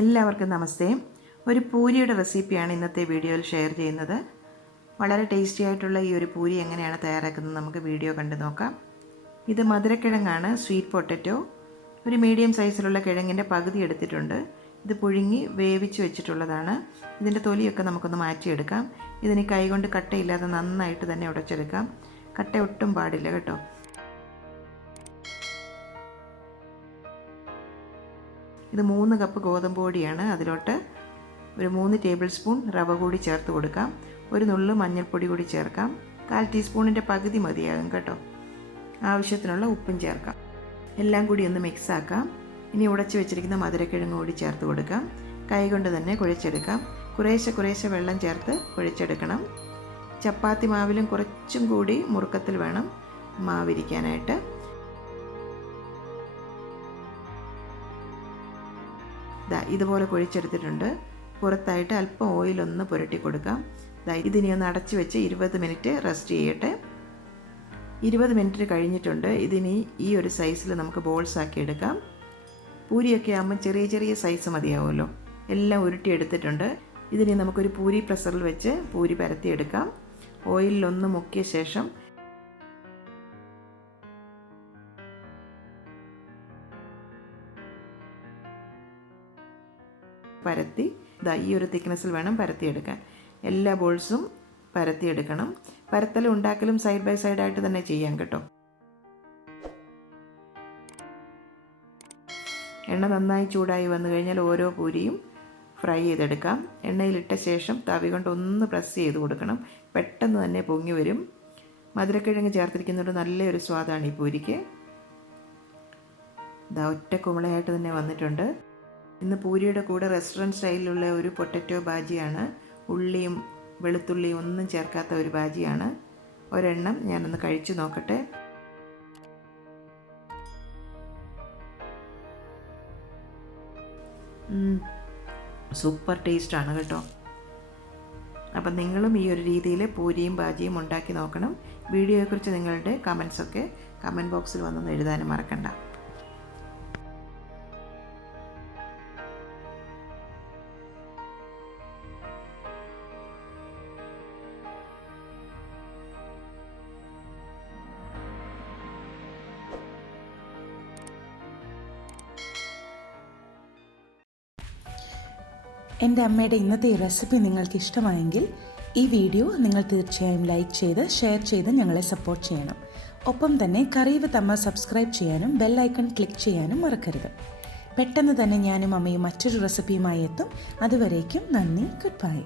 എല്ലാവർക്കും നമസ്തേ. ഒരു പൂരിയുടെ റെസിപ്പിയാണ് ഇന്നത്തെ വീഡിയോയിൽ ഷെയർ ചെയ്യുന്നത്. വളരെ ടേസ്റ്റി ആയിട്ടുള്ള ഈ ഒരു പൂരി എങ്ങനെയാണ് തയ്യാറാക്കുന്നത് നമുക്ക് വീഡിയോ കണ്ടു നോക്കാം. ഇത് മധുരക്കിഴങ്ങാണ്, സ്വീറ്റ് പൊട്ടറ്റോ. ഒരു മീഡിയം സൈസിലുള്ള കിഴങ്ങിൻ്റെ പകുതി എടുത്തിട്ടുണ്ട്. ഇത് പുഴുങ്ങി വേവിച്ച് വെച്ചിട്ടുള്ളതാണ്. ഇതിൻ്റെ തൊലിയൊക്കെ നമുക്കൊന്ന് മാറ്റിയെടുക്കാം. ഇതിന് കൈകൊണ്ട് കട്ടയില്ലാതെ നന്നായിട്ട് തന്നെ ഉടച്ചെടുക്കാം. കട്ട ഒട്ടും പാടില്ല കേട്ടോ. ഇത് 3 കപ്പ് ഗോതമ്പ് പൊടിയാണ്. അതിലോട്ട് ഒരു 3 ടേബിൾ സ്പൂൺ റവ കൂടി ചേർത്ത് കൊടുക്കാം. ഒരു നുള്ളു മഞ്ഞൾപ്പൊടി കൂടി ചേർക്കാം. 1/4 ടീസ്പൂണിൻ്റെ പകുതി മതിയാകും കേട്ടോ. ആവശ്യത്തിനുള്ള ഉപ്പും ചേർക്കാം. എല്ലാം കൂടി ഒന്ന് മിക്സ് ആക്കാം. ഇനി ഉടച്ച് വെച്ചിരിക്കുന്ന മധുരക്കിഴങ്ങ് കൂടി ചേർത്ത് കൊടുക്കാം. കൈകൊണ്ട് തന്നെ കുഴച്ചെടുക്കാം. കുറേശ്ശെ വെള്ളം ചേർത്ത് കുഴച്ചെടുക്കണം. ചപ്പാത്തി മാവിലും കുറച്ചും കൂടി മുറുക്കത്തിൽ വേണം മാവിരിക്കാനായിട്ട്. ഇതുപോലെ കുഴിച്ചെടുത്തിട്ടുണ്ട്. പുറത്തായിട്ട് അല്പം ഓയിലൊന്ന് പുരട്ടി കൊടുക്കാം. ഇതിനി ഒന്ന് അടച്ചു വെച്ച് 20 മിനിറ്റ് റെസ്റ്റ് ചെയ്യട്ടെ. 20 മിനിറ്റ് കഴിഞ്ഞിട്ടുണ്ട്. ഇതിനി ഈ ഒരു സൈസിൽ നമുക്ക് ബോൾസ് ആക്കി എടുക്കാം. പൂരിയൊക്കെ ആകുമ്പോൾ ചെറിയ സൈസ് മതിയാവുമല്ലോ. എല്ലാം ഉരുട്ടിയെടുത്തിട്ടുണ്ട്. ഇതിനി നമുക്കൊരു പൂരി പ്രസറിൽ വെച്ച് പൂരി പരത്തിയെടുക്കാം. ഓയിലൊന്ന് മുക്കിയ ശേഷം പരത്തി ഈ ഒരു തിക്നെസ്സിൽ വേണം പരത്തിയെടുക്കാൻ. എല്ലാ ബോൾസും പരത്തിയെടുക്കണം. പരത്തലും ഉണ്ടാക്കലും സൈഡ് ബൈ സൈഡായിട്ട് തന്നെ ചെയ്യാം കേട്ടോ. എണ്ണ നന്നായി ചൂടായി വന്നു കഴിഞ്ഞാൽ ഓരോ പൂരിയും ഫ്രൈ ചെയ്തെടുക്കാം. എണ്ണയിലിട്ട ശേഷം തവി കൊണ്ട് ഒന്ന് പ്രസ് ചെയ്ത് കൊടുക്കണം. പെട്ടെന്ന് തന്നെ പൊങ്ങി വരും. മധുരക്കിഴങ്ങ് ചേർത്തിരിക്കുന്നതുകൊണ്ട് നല്ലൊരു സ്വാദാണ് ഈ പൂരിക്ക്. ഒറ്റ കുമളയായിട്ട് തന്നെ വന്നിട്ടുണ്ട്. ഇന്ന് പൂരിയുടെ കൂടെ റെസ്റ്റോറൻറ്റ് സ്റ്റൈലിലുള്ള ഒരു പൊട്ടറ്റോ ബാജിയാണ്. ഉള്ളിയും വെളുത്തുള്ളിയും ഒന്നും ചേർക്കാത്ത ഒരു ബാജിയാണ്. ഒരെണ്ണം ഞാനൊന്ന് കഴിച്ചു നോക്കട്ടെ. സൂപ്പർ ടേസ്റ്റാണ് കേട്ടോ. അപ്പം നിങ്ങളും ഈ ഒരു രീതിയിൽ പൂരിയും ബാജിയും ഉണ്ടാക്കി നോക്കണം. വീഡിയോയെക്കുറിച്ച് നിങ്ങളുടെ കമൻസൊക്കെ കമൻറ്റ് ബോക്സിൽ വന്നൊന്ന് എഴുതാനും മറക്കണ്ട. എൻ്റെ അമ്മയുടെ ഇന്നത്തെ ഈ റെസിപ്പി നിങ്ങൾക്ക് ഇഷ്ടമായെങ്കിൽ ഈ വീഡിയോ നിങ്ങൾ തീർച്ചയായും ലൈക്ക് ചെയ്ത് ഷെയർ ചെയ്ത് ഞങ്ങളെ സപ്പോർട്ട് ചെയ്യണം. ഒപ്പം തന്നെ കറി വിത്ത് അമ്മ സബ്സ്ക്രൈബ് ചെയ്യാനും ബെൽ ഐക്കൺ ക്ലിക്ക് ചെയ്യാനും മറക്കരുത്. പെട്ടെന്ന് തന്നെ ഞാനും അമ്മയും മറ്റൊരു റെസിപ്പിയുമായി എത്തും. അതുവരേക്കും നന്ദി. Good bye.